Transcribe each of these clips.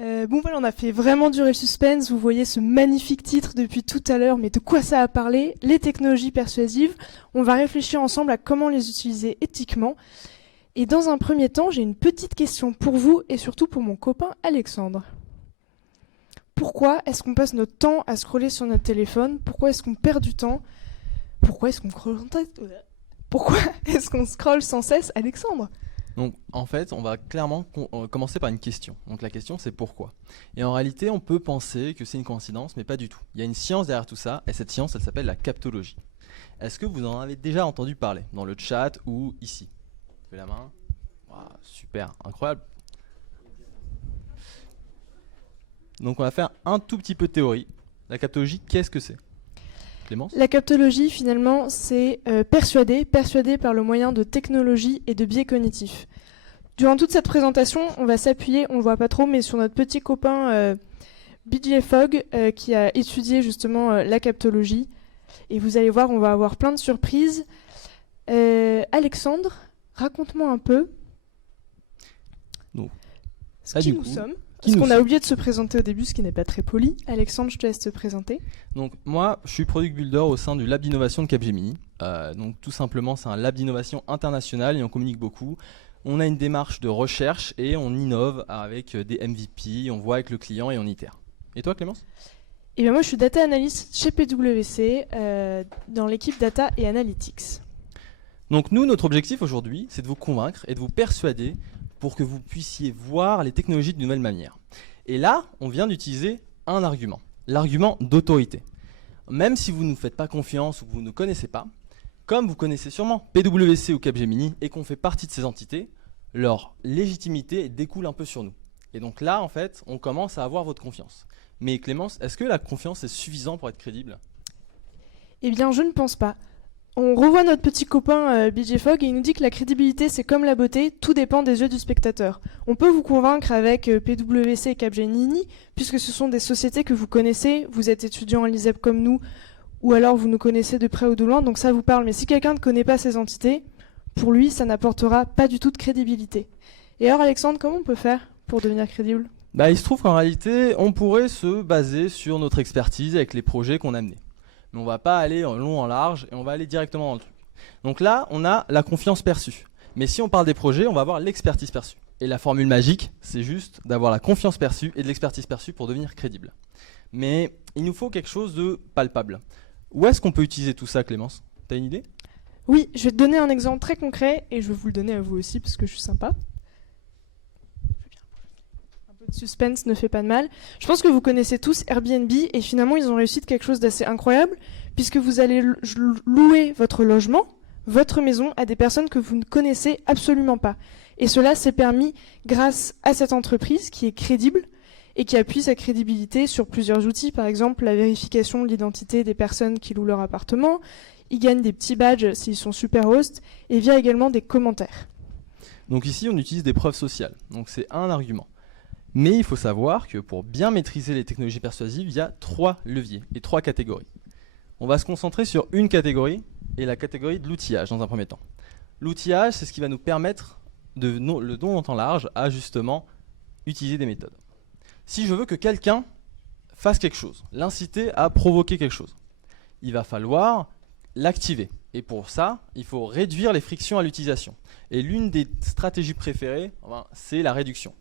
Bon voilà, on a fait vraiment durer le suspense. Vous voyez ce magnifique titre depuis tout à l'heure, mais de quoi ça a parlé? Les technologies persuasives. On va réfléchir ensemble à comment les utiliser éthiquement. Et dans un premier temps, j'ai une petite question pour vous et surtout pour mon copain Alexandre. Pourquoi est-ce qu'on passe notre temps à scroller sur notre téléphone? Pourquoi est-ce qu'on perd du temps? Pourquoi est-ce qu'on scrolle sans cesse, Alexandre? Donc en fait, on va clairement commencer par une question. Donc la question c'est pourquoi. Et en réalité, on peut penser que c'est une coïncidence, mais pas du tout. Il y a une science derrière tout ça, et cette science, elle s'appelle la captologie. Est-ce que vous en avez déjà entendu parler dans le chat ou ici? Levez la main. Wow, super, incroyable. Donc on va faire un tout petit peu de théorie. La captologie, qu'est-ce que c'est? Clémence? La captologie, finalement, c'est persuader par le moyen de technologies et de biais cognitifs. Durant toute cette présentation, on va s'appuyer, on ne le voit pas trop, mais sur notre petit copain BJ Fogg qui a étudié justement la captologie. Et vous allez voir, on va avoir plein de surprises. Alexandre, raconte-moi un peu qui nous sommes. Parce qu'on a oublié de se présenter au début, ce qui n'est pas très poli. Alexandre, je te laisse te présenter. Donc moi, je suis product builder au sein du lab d'innovation de Capgemini. Donc tout simplement, c'est un lab d'innovation international et on communique beaucoup. On a une démarche de recherche et on innove avec des MVP, on voit avec le client et on itère. Et toi, Clémence? Eh bien moi, je suis data analyst chez PwC dans l'équipe data et analytics. Donc nous, notre objectif aujourd'hui, c'est de vous convaincre et de vous persuader pour que vous puissiez voir les technologies de nouvelle manière. Et là, on vient d'utiliser un argument, l'argument d'autorité. Même si vous ne nous faites pas confiance ou que vous ne nous connaissez pas, comme vous connaissez sûrement PwC ou Capgemini et qu'on fait partie de ces entités, leur légitimité découle un peu sur nous. Et donc là, en fait, on commence à avoir votre confiance. Mais Clémence, est-ce que la confiance est suffisante pour être crédible? Eh bien, je ne pense pas. On revoit notre petit copain BJ Fogg et il nous dit que la crédibilité, c'est comme la beauté, tout dépend des yeux du spectateur. On peut vous convaincre avec PwC et Capgemini, puisque ce sont des sociétés que vous connaissez, vous êtes étudiant à l'ISEP comme nous, ou alors vous nous connaissez de près ou de loin, donc ça vous parle. Mais si quelqu'un ne connaît pas ces entités, pour lui, ça n'apportera pas du tout de crédibilité. Et alors Alexandre, comment on peut faire pour devenir crédible? Il se trouve qu'en réalité, on pourrait se baser sur notre expertise avec les projets qu'on a menés. Mais on ne va pas aller en long, en large, et on va aller directement dans le truc. Donc là, on a la confiance perçue. Mais si on parle des projets, on va avoir l'expertise perçue. Et la formule magique, c'est juste d'avoir la confiance perçue et de l'expertise perçue pour devenir crédible. Mais il nous faut quelque chose de palpable. Où est-ce qu'on peut utiliser tout ça, Clémence? T'as une idée? Oui, je vais te donner un exemple très concret, et je vais vous le donner à vous aussi, parce que je suis sympa. Suspense ne fait pas de mal. Je pense que vous connaissez tous Airbnb et finalement ils ont réussi quelque chose d'assez incroyable puisque vous allez louer votre logement, votre maison à des personnes que vous ne connaissez absolument pas. Et cela s'est permis grâce à cette entreprise qui est crédible et qui appuie sa crédibilité sur plusieurs outils, par exemple la vérification de l'identité des personnes qui louent leur appartement. Ils gagnent des petits badges s'ils sont super hosts et via également des commentaires. Donc ici on utilise des preuves sociales, donc c'est un argument. Mais il faut savoir que pour bien maîtriser les technologies persuasives, il y a 3 leviers et 3 catégories. On va se concentrer sur une catégorie, et la catégorie de l'outillage dans un premier temps. L'outillage, c'est ce qui va nous permettre, le long en temps large, à justement utiliser des méthodes. Si je veux que quelqu'un fasse quelque chose, l'inciter à provoquer quelque chose, il va falloir l'activer. Et pour ça, il faut réduire les frictions à l'utilisation. Et l'une des stratégies préférées, c'est la réduction.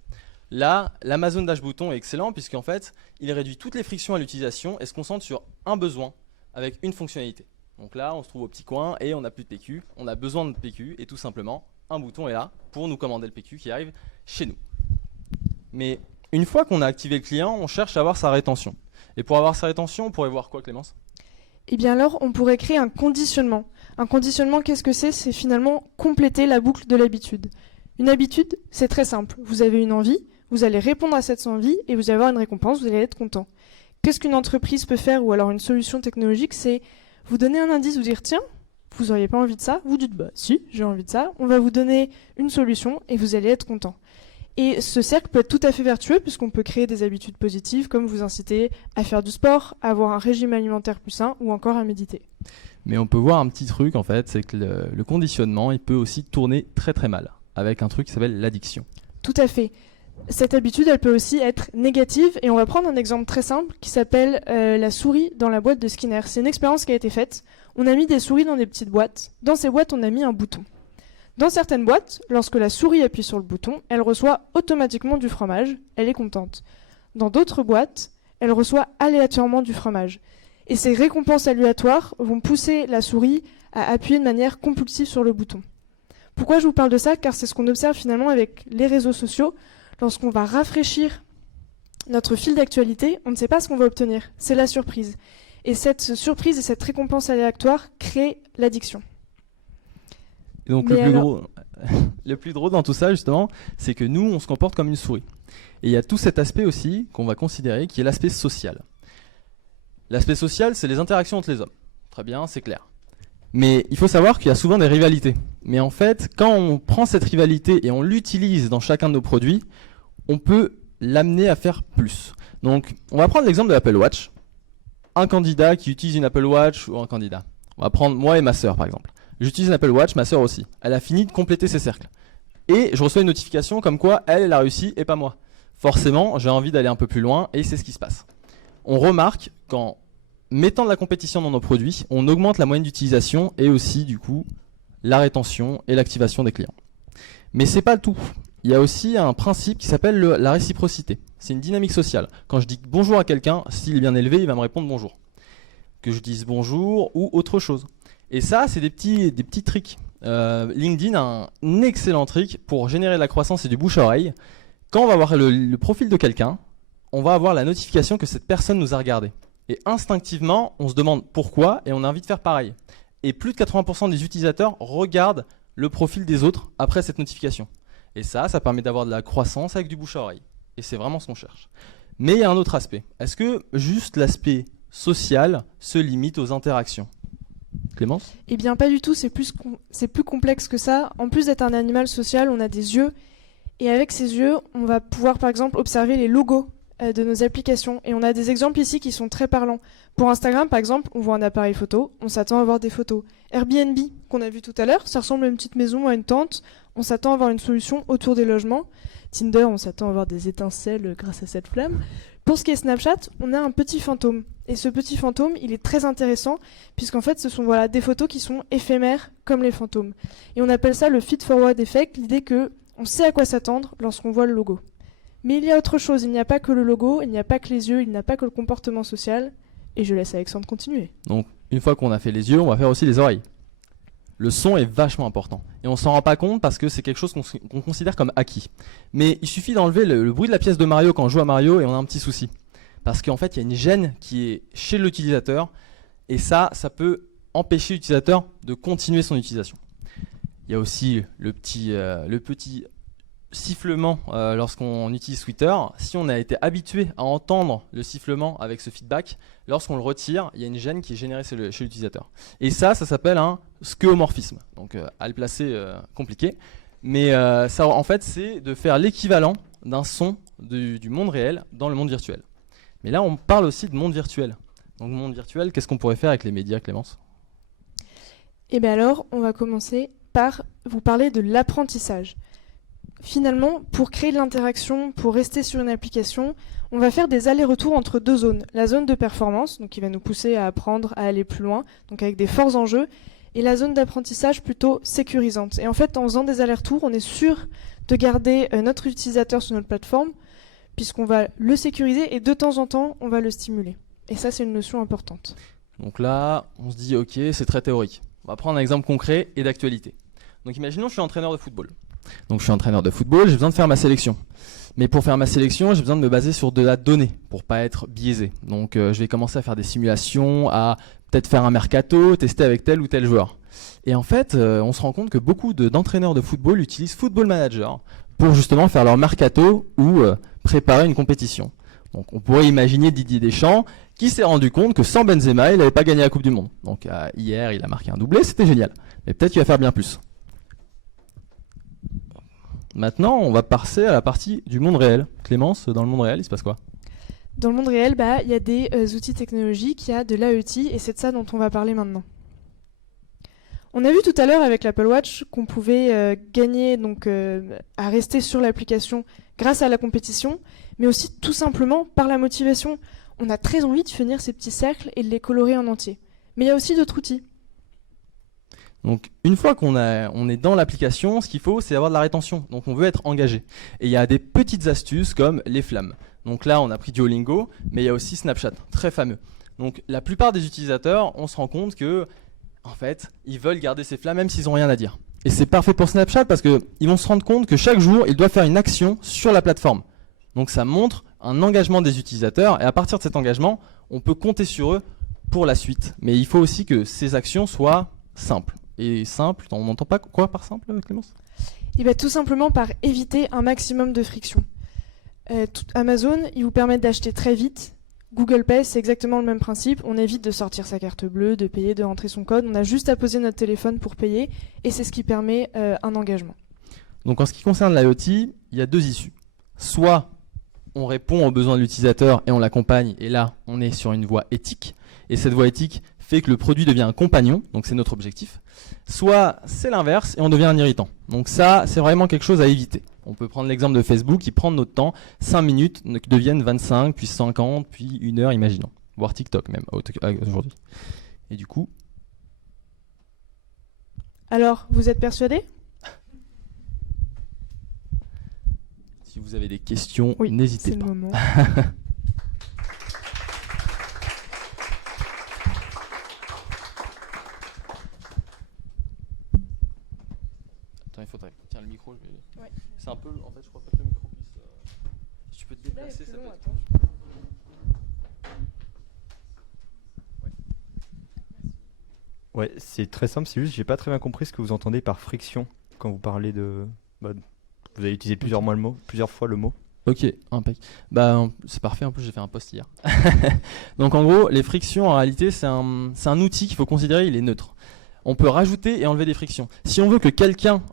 Là, l'Amazon Dash Button est excellent puisqu'en fait, il réduit toutes les frictions à l'utilisation et se concentre sur un besoin avec une fonctionnalité. Donc là, on se trouve au petit coin et on n'a plus de PQ, on a besoin de PQ et tout simplement, un bouton est là pour nous commander le PQ qui arrive chez nous. Mais une fois qu'on a activé le client, on cherche à avoir sa rétention. Et pour avoir sa rétention, on pourrait voir quoi, Clémence? Eh bien alors, on pourrait créer un conditionnement. Un conditionnement, qu'est-ce que c'est? C'est finalement compléter la boucle de l'habitude. Une habitude, c'est très simple. Vous avez une envie, vous allez répondre à cette envie et vous allez avoir une récompense, vous allez être content. Qu'est-ce qu'une entreprise peut faire ou alors une solution technologique? C'est vous donner un indice, vous dire tiens, vous n'auriez pas envie de ça? Vous dites bah si, j'ai envie de ça. On va vous donner une solution et vous allez être content. Et ce cercle peut être tout à fait vertueux puisqu'on peut créer des habitudes positives comme vous inciter à faire du sport, à avoir un régime alimentaire plus sain ou encore à méditer. Mais on peut voir un petit truc en fait, c'est que le conditionnement, il peut aussi tourner très très mal avec un truc qui s'appelle l'addiction. Tout à fait. Cette habitude, elle peut aussi être négative, et on va prendre un exemple très simple qui s'appelle la souris dans la boîte de Skinner. C'est une expérience qui a été faite. On a mis des souris dans des petites boîtes. Dans ces boîtes, on a mis un bouton. Dans certaines boîtes, lorsque la souris appuie sur le bouton, elle reçoit automatiquement du fromage, elle est contente. Dans d'autres boîtes, elle reçoit aléatoirement du fromage. Et ces récompenses aléatoires vont pousser la souris à appuyer de manière compulsive sur le bouton. Pourquoi je vous parle de ça? Car c'est ce qu'on observe finalement avec les réseaux sociaux. Lorsqu'on va rafraîchir notre fil d'actualité, on ne sait pas ce qu'on va obtenir. C'est la surprise. Et cette surprise et cette récompense aléatoire créent l'addiction. Et donc le plus drôle dans tout ça, justement, c'est que nous, on se comporte comme une souris. Et il y a tout cet aspect aussi qu'on va considérer, qui est l'aspect social. L'aspect social, c'est les interactions entre les hommes. Très bien, c'est clair. Mais il faut savoir qu'il y a souvent des rivalités. Mais en fait, quand on prend cette rivalité et on l'utilise dans chacun de nos produits, on peut l'amener à faire plus. Donc, on va prendre l'exemple de l'Apple Watch. Un candidat qui utilise une Apple Watch ou un candidat. On va prendre moi et ma sœur, par exemple. J'utilise une Apple Watch, ma sœur aussi. Elle a fini de compléter ses cercles. Et je reçois une notification comme quoi elle a réussi et pas moi. Forcément, j'ai envie d'aller un peu plus loin et c'est ce qui se passe. On remarque qu'en mettant de la compétition dans nos produits, on augmente la moyenne d'utilisation et aussi, du coup, la rétention et l'activation des clients. Mais c'est pas le tout. Il y a aussi un principe qui s'appelle la réciprocité. C'est une dynamique sociale. Quand je dis bonjour à quelqu'un, s'il est bien élevé, il va me répondre bonjour. Que je dise bonjour ou autre chose. Et ça, c'est des petits tricks. LinkedIn a un excellent trick pour générer de la croissance et du bouche à oreille. Quand on va voir le profil de quelqu'un, on va avoir la notification que cette personne nous a regardé. Et instinctivement, on se demande pourquoi et on a envie de faire pareil. Et plus de 80% des utilisateurs regardent le profil des autres après cette notification. Et ça permet d'avoir de la croissance avec du bouche à oreille. Et c'est vraiment ce qu'on cherche. Mais il y a un autre aspect. Est-ce que juste l'aspect social se limite aux interactions? Clémence? Eh bien, pas du tout, c'est plus complexe que ça. En plus d'être un animal social, on a des yeux. Et avec ces yeux, on va pouvoir par exemple observer les logos de nos applications. Et on a des exemples ici qui sont très parlants. Pour Instagram, par exemple, on voit un appareil photo, on s'attend à voir des photos. Airbnb, qu'on a vu tout à l'heure, ça ressemble à une petite maison, à une tente. On s'attend à avoir une solution autour des logements. Tinder, on s'attend à avoir des étincelles grâce à cette flamme. Pour ce qui est Snapchat, on a un petit fantôme. Et ce petit fantôme, il est très intéressant, puisqu'en fait, ce sont des photos qui sont éphémères, comme les fantômes. Et on appelle ça le feed-forward effect, l'idée que on sait à quoi s'attendre lorsqu'on voit le logo. Mais il y a autre chose, il n'y a pas que le logo, il n'y a pas que les yeux, il n'y a pas que le comportement social. Et je laisse Alexandre continuer. Donc, une fois qu'on a fait les yeux, on va faire aussi les oreilles. Le son est vachement important. Et on s'en rend pas compte parce que c'est quelque chose qu'on considère comme acquis. Mais il suffit d'enlever le bruit de la pièce de Mario quand on joue à Mario et on a un petit souci. Parce qu'en fait, il y a une gêne qui est chez l'utilisateur. Et ça peut empêcher l'utilisateur de continuer son utilisation. Il y a aussi le petit sifflement lorsqu'on utilise Twitter. Si on a été habitué à entendre le sifflement avec ce feedback, lorsqu'on le retire, il y a une gêne qui est générée chez l'utilisateur. Et ça s'appelle un skeuomorphisme. Donc à le placer, compliqué. Mais ça, en fait, c'est de faire l'équivalent d'un son du monde réel dans le monde virtuel. Mais là, on parle aussi de monde virtuel. Donc monde virtuel, qu'est-ce qu'on pourrait faire avec les médias, Clémence? Et bien alors, on va commencer par vous parler de l'apprentissage. Finalement, pour créer de l'interaction, pour rester sur une application, on va faire des allers-retours entre deux zones. La zone de performance, donc qui va nous pousser à apprendre, à aller plus loin, donc avec des forts enjeux, et la zone d'apprentissage plutôt sécurisante. Et en fait, en faisant des allers-retours, on est sûr de garder notre utilisateur sur notre plateforme, puisqu'on va le sécuriser et de temps en temps, on va le stimuler. Et ça, c'est une notion importante. Donc là, on se dit, ok, c'est très théorique. On va prendre un exemple concret et d'actualité. Donc imaginons que je suis entraîneur de football. Donc je suis entraîneur de football, j'ai besoin de faire ma sélection. Mais pour faire ma sélection, j'ai besoin de me baser sur de la donnée pour pas être biaisé. Donc je vais commencer à faire des simulations, à peut-être faire un mercato, tester avec tel ou tel joueur. Et en fait, on se rend compte que beaucoup d'entraîneurs de football utilisent Football Manager pour justement faire leur mercato ou préparer une compétition. Donc on pourrait imaginer Didier Deschamps qui s'est rendu compte que sans Benzema, il n'avait pas gagné la Coupe du Monde. Donc hier, il a marqué un doublé, c'était génial. Mais peut-être qu'il va faire bien plus. Maintenant, on va passer à la partie du monde réel. Clémence, dans le monde réel, il se passe quoi? Dans le monde réel, il y a des outils technologiques, il y a de l'IoT, et c'est de ça dont on va parler maintenant. On a vu tout à l'heure avec l'Apple Watch qu'on pouvait gagner donc, à rester sur l'application grâce à la compétition, mais aussi tout simplement par la motivation. On a très envie de finir ces petits cercles et de les colorer en entier. Mais il y a aussi d'autres outils. Donc une fois qu'on est dans l'application, ce qu'il faut, c'est avoir de la rétention. Donc on veut être engagé. Et il y a des petites astuces comme les flammes. Donc là, on a pris Duolingo, mais il y a aussi Snapchat, très fameux. Donc la plupart des utilisateurs, on se rend compte que, en fait, ils veulent garder ces flammes même s'ils n'ont rien à dire. Et c'est parfait pour Snapchat parce qu'ils vont se rendre compte que chaque jour, ils doivent faire une action sur la plateforme. Donc ça montre un engagement des utilisateurs et à partir de cet engagement, on peut compter sur eux pour la suite. Mais il faut aussi que ces actions soient simples. Et simple, on n'entend pas quoi par simple, Clémence ? Et bien, tout simplement par éviter un maximum de friction. Amazon, ils vous permettent d'acheter très vite. Google Pay, c'est exactement le même principe. On évite de sortir sa carte bleue, de payer, de rentrer son code. On a juste à poser notre téléphone pour payer et c'est ce qui permet un engagement. Donc en ce qui concerne l'IoT, il y a deux issues. Soit on répond aux besoins de l'utilisateur et on l'accompagne et là on est sur une voie éthique et cette voie éthique fait que le produit devient un compagnon, donc c'est notre objectif. Soit c'est l'inverse et on devient un irritant. Donc ça, c'est vraiment quelque chose à éviter. On peut prendre l'exemple de Facebook qui prend notre temps, 5 minutes deviennent 25, puis 50, puis 1 heure, imaginons. Voire TikTok même aujourd'hui. Et du coup... Alors, vous êtes persuadé ? Si vous avez des questions, oui, n'hésitez pas. C'est le moment. Attends, il faudrait... Tiens, le micro, je vais... Ouais. C'est un peu... En fait, je crois pas que le micro puisse... Si tu peux te déplacer, ça peut être... Ouais, c'est très simple, c'est juste j'ai pas très bien compris ce que vous entendez par friction quand vous parlez de... vous avez utilisé plusieurs fois le mot. Ok, impec. C'est parfait, en plus j'ai fait un post hier. Donc en gros, les frictions en réalité c'est un outil qu'il faut considérer, il est neutre. On peut rajouter et enlever des frictions. Si on veut que quelqu'un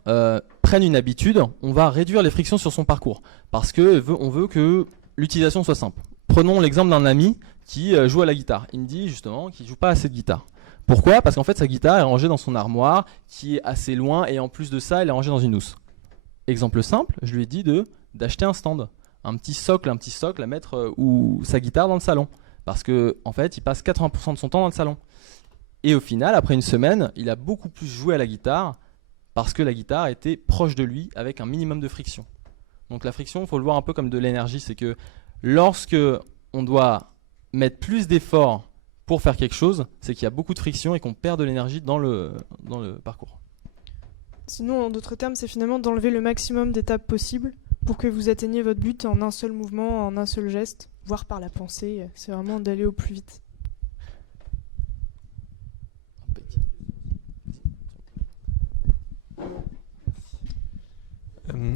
prenne une habitude, on va réduire les frictions sur son parcours. Parce qu'on veut que l'utilisation soit simple. Prenons l'exemple d'un ami qui joue à la guitare. Il me dit justement qu'il ne joue pas assez de guitare. Pourquoi ? Parce qu'en fait sa guitare est rangée dans son armoire qui est assez loin et en plus de ça elle est rangée dans une housse. Exemple simple, je lui ai dit d'acheter un stand, un petit socle à mettre ou sa guitare dans le salon. Parce que en fait il passe 80% de son temps dans le salon. Et au final, après une semaine, il a beaucoup plus joué à la guitare parce que la guitare était proche de lui avec un minimum de friction. Donc la friction, il faut le voir un peu comme de l'énergie, c'est que lorsque on doit mettre plus d'efforts pour faire quelque chose, c'est qu'il y a beaucoup de friction et qu'on perd de l'énergie dans le parcours. Sinon, en d'autres termes, c'est finalement d'enlever le maximum d'étapes possibles pour que vous atteigniez votre but en un seul mouvement, en un seul geste, voire par la pensée. C'est vraiment d'aller au plus vite.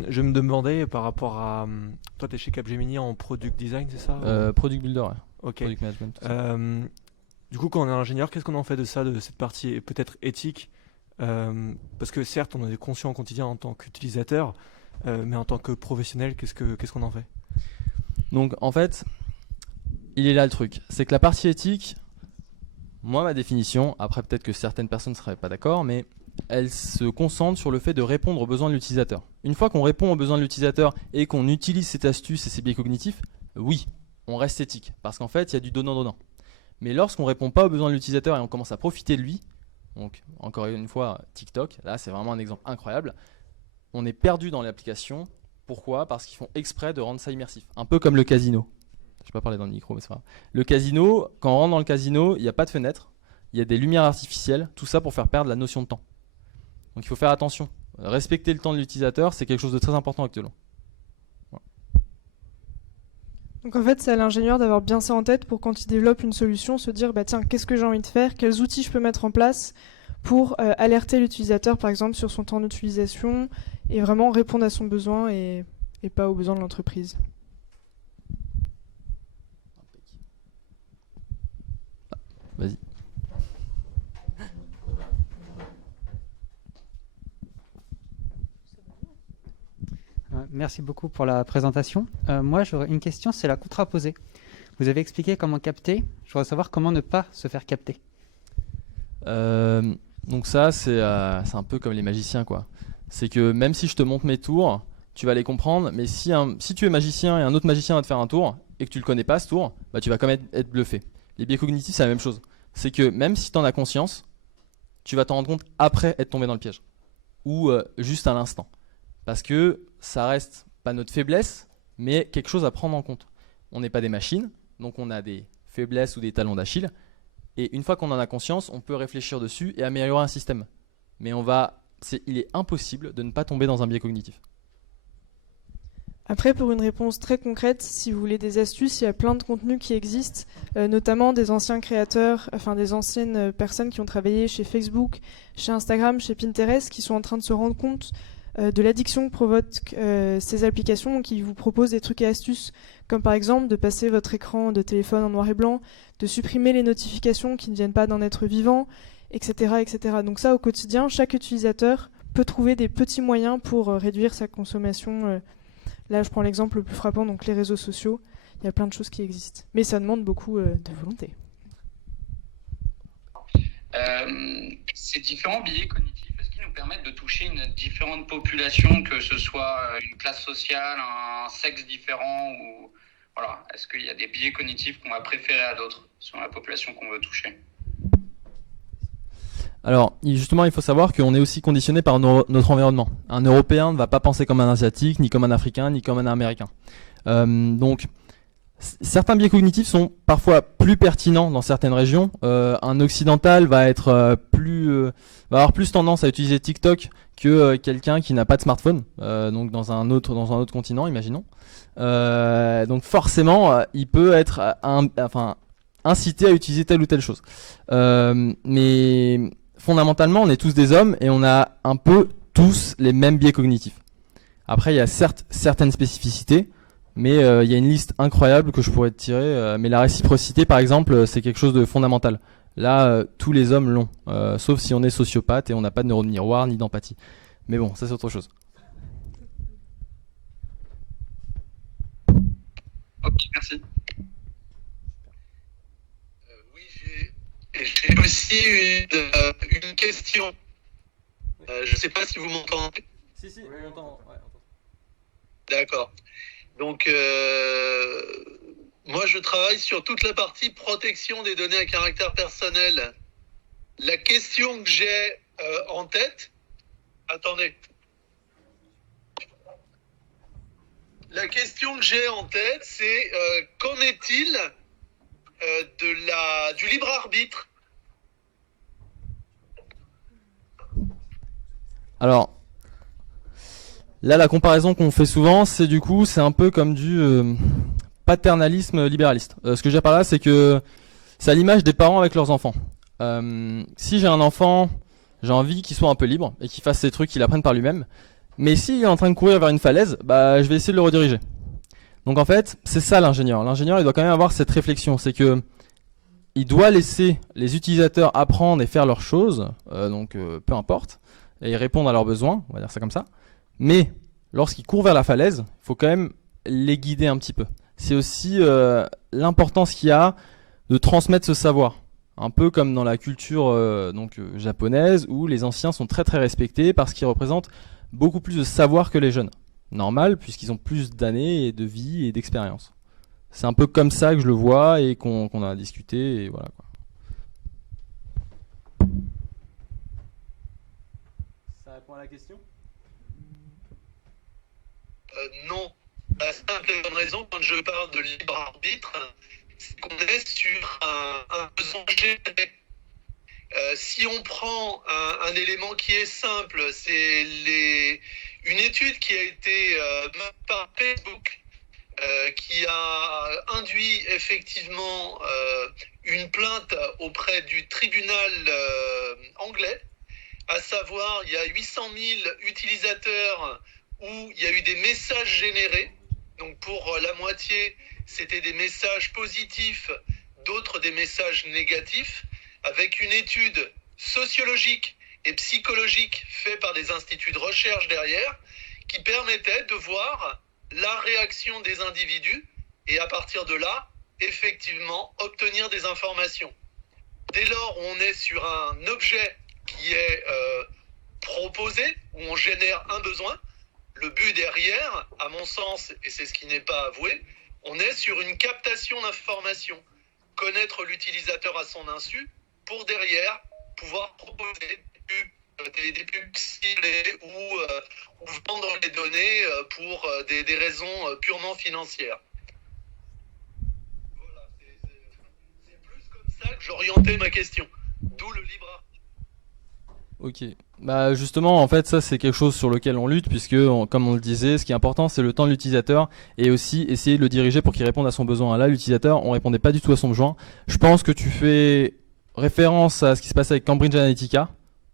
Je me demandais par rapport à... Toi, tu es chez Capgemini en Product Design, c'est ça Product Builder, ouais. Ok. Product Management. Tout ça. Du coup, quand on est ingénieur, qu'est-ce qu'on en fait de ça, de cette partie peut-être éthique parce que certes, on est conscient au quotidien en tant qu'utilisateur, mais en tant que professionnel, qu'est-ce qu'on en fait ? Donc en fait, il est là le truc. C'est que la partie éthique, moi ma définition, après peut-être que certaines personnes ne seraient pas d'accord, mais elle se concentre sur le fait de répondre aux besoins de l'utilisateur. Une fois qu'on répond aux besoins de l'utilisateur et qu'on utilise cette astuce et ces biais cognitifs, oui, on reste éthique. Parce qu'en fait, il y a du donnant-donnant. Mais lorsqu'on ne répond pas aux besoins de l'utilisateur et on commence à profiter de lui, donc encore une fois TikTok, là c'est vraiment un exemple incroyable, on est perdu dans l'application. Pourquoi ? Parce qu'ils font exprès de rendre ça immersif. Un peu comme le casino. Je ne vais pas parler dans le micro, mais c'est pas grave. Le casino, quand on rentre dans le casino, il n'y a pas de fenêtre, il y a des lumières artificielles, tout ça pour faire perdre la notion de temps. Donc il faut faire attention. Respecter le temps de l'utilisateur, c'est quelque chose de très important actuellement. Voilà. Donc en fait, c'est à l'ingénieur d'avoir bien ça en tête pour quand il développe une solution, se dire bah tiens, qu'est-ce que j'ai envie de faire, quels outils je peux mettre en place pour alerter l'utilisateur par exemple sur son temps d'utilisation et vraiment répondre à son besoin et pas aux besoins de l'entreprise. Vas-y. Merci beaucoup pour la présentation. Moi, j'aurais une question, c'est la contraposée. Vous avez expliqué comment capter. Je voudrais savoir comment ne pas se faire capter. Donc ça, c'est un peu comme les magiciens, quoi. C'est que même si je te montre mes tours, tu vas les comprendre, mais si tu es magicien et un autre magicien va te faire un tour, et que tu le connais pas, ce tour, bah, tu vas quand même être bluffé. Les biais cognitifs, c'est la même chose. C'est que même si tu en as conscience, tu vas t'en rendre compte après être tombé dans le piège. Ou juste à l'instant. Parce que ça reste pas notre faiblesse, mais quelque chose à prendre en compte. On n'est pas des machines, donc on a des faiblesses ou des talons d'Achille. Et une fois qu'on en a conscience, on peut réfléchir dessus et améliorer un système. Mais il est impossible de ne pas tomber dans un biais cognitif. Après, pour une réponse très concrète, si vous voulez des astuces, il y a plein de contenus qui existent, notamment des anciens créateurs, enfin des anciennes personnes qui ont travaillé chez Facebook, chez Instagram, chez Pinterest, qui sont en train de se rendre compte de l'addiction que provoquent ces applications, qui vous proposent des trucs et astuces, comme par exemple de passer votre écran de téléphone en noir et blanc, de supprimer les notifications qui ne viennent pas d'un être vivant, etc., etc. Donc ça, au quotidien, chaque utilisateur peut trouver des petits moyens pour réduire sa consommation. Là, je prends l'exemple le plus frappant, donc les réseaux sociaux. Il y a plein de choses qui existent. Mais ça demande beaucoup de volonté. Ces différents biais cognitifs, est-ce qu'ils nous permettent de toucher une différente population, que ce soit une classe sociale, un sexe différent ou... Voilà. Est-ce qu'il y a des biais cognitifs qu'on va préférer à d'autres selon la population qu'on veut toucher? Alors, justement, il faut savoir qu'on est aussi conditionné par notre environnement. Un Européen ne va pas penser comme un Asiatique, ni comme un Africain, ni comme un Américain. Donc, certains biais cognitifs sont parfois plus pertinents dans certaines régions. Un Occidental va avoir plus tendance à utiliser TikTok que quelqu'un qui n'a pas de smartphone, donc dans un autre continent, imaginons. Donc forcément, il peut être incité à utiliser telle ou telle chose. Mais fondamentalement, on est tous des hommes et on a un peu tous les mêmes biais cognitifs. Après, il y a certes certaines spécificités, mais il y a une liste incroyable que je pourrais te tirer. Mais la réciprocité, par exemple, c'est quelque chose de fondamental. Là, tous les hommes l'ont, sauf si on est sociopathe et on n'a pas de neurones miroir ni d'empathie. Mais bon, ça c'est autre chose. Ok, merci. J'ai aussi une question. Je ne sais pas si vous m'entendez. Si, on entend. Ouais, D'accord. Donc, moi, je travaille sur toute la partie protection des données à caractère personnel. La question que j'ai en tête... Attendez. La question que j'ai en tête, c'est qu'en est-il du libre arbitre? Alors, là, la comparaison qu'on fait souvent, c'est un peu comme du paternalisme libéraliste. Ce que j'ai par là, c'est que c'est à l'image des parents avec leurs enfants. Si j'ai un enfant, j'ai envie qu'il soit un peu libre et qu'il fasse ses trucs, qu'il apprenne par lui-même. Mais s'il est en train de courir vers une falaise, je vais essayer de le rediriger. Donc en fait, c'est ça l'ingénieur. L'ingénieur, il doit quand même avoir cette réflexion. C'est que il doit laisser les utilisateurs apprendre et faire leurs choses, peu importe, et répondre à leurs besoins, on va dire ça comme ça. Mais lorsqu'ils courent vers la falaise, il faut quand même les guider un petit peu. C'est aussi l'importance qu'il y a de transmettre ce savoir. Un peu comme dans la culture japonaise, où les anciens sont très très respectés parce qu'ils représentent beaucoup plus de savoir que les jeunes. Normal, puisqu'ils ont plus d'années et de vie et d'expérience. C'est un peu comme ça que je le vois et qu'on a discuté, et voilà, quoi. Ça répond à la question ? Non. La simple et bonne raison, quand je parle de libre arbitre, c'est qu'on est sur un besoin généré. Si on prend un élément qui est simple, c'est une étude qui a été menée par Facebook, qui a induit effectivement une plainte auprès du tribunal anglais, à savoir il y a 800 000 utilisateurs où il y a eu des messages générés. Donc pour la moitié, c'était des messages positifs, d'autres des messages négatifs, avec une étude sociologique et psychologique faite par des instituts de recherche derrière, qui permettait de voir la réaction des individus et à partir de là, effectivement, obtenir des informations. Dès lors où on est sur un objet qui est proposé, où on génère un besoin. Le but derrière, à mon sens, et c'est ce qui n'est pas avoué, on est sur une captation d'informations. Connaître l'utilisateur à son insu pour derrière pouvoir proposer des pubs ciblées ou vendre les données pour des raisons purement financières. Voilà, c'est plus comme ça que j'orientais ma question. D'où le libre arbitre. Ok. Bah justement, en fait, ça c'est quelque chose sur lequel on lutte, puisque, comme on le disait, ce qui est important, c'est le temps de l'utilisateur et aussi essayer de le diriger pour qu'il réponde à son besoin. Là, l'utilisateur, on répondait pas du tout à son besoin. Je pense que tu fais référence à ce qui se passe avec Cambridge Analytica.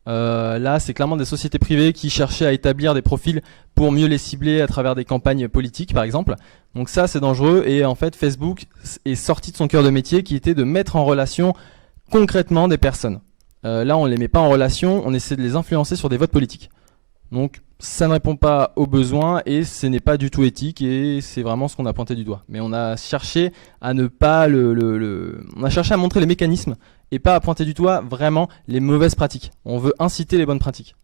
Là, c'est clairement des sociétés privées qui cherchaient à établir des profils pour mieux les cibler à travers des campagnes politiques, par exemple. Donc ça, c'est dangereux. Et en fait, Facebook est sorti de son cœur de métier, qui était de mettre en relation concrètement des personnes. Là, on ne les met pas en relation, on essaie de les influencer sur des votes politiques. Donc, ça ne répond pas aux besoins et ce n'est pas du tout éthique et c'est vraiment ce qu'on a pointé du doigt. Mais on a cherché à ne pas on a cherché à montrer les mécanismes et pas à pointer du doigt vraiment les mauvaises pratiques. On veut inciter les bonnes pratiques.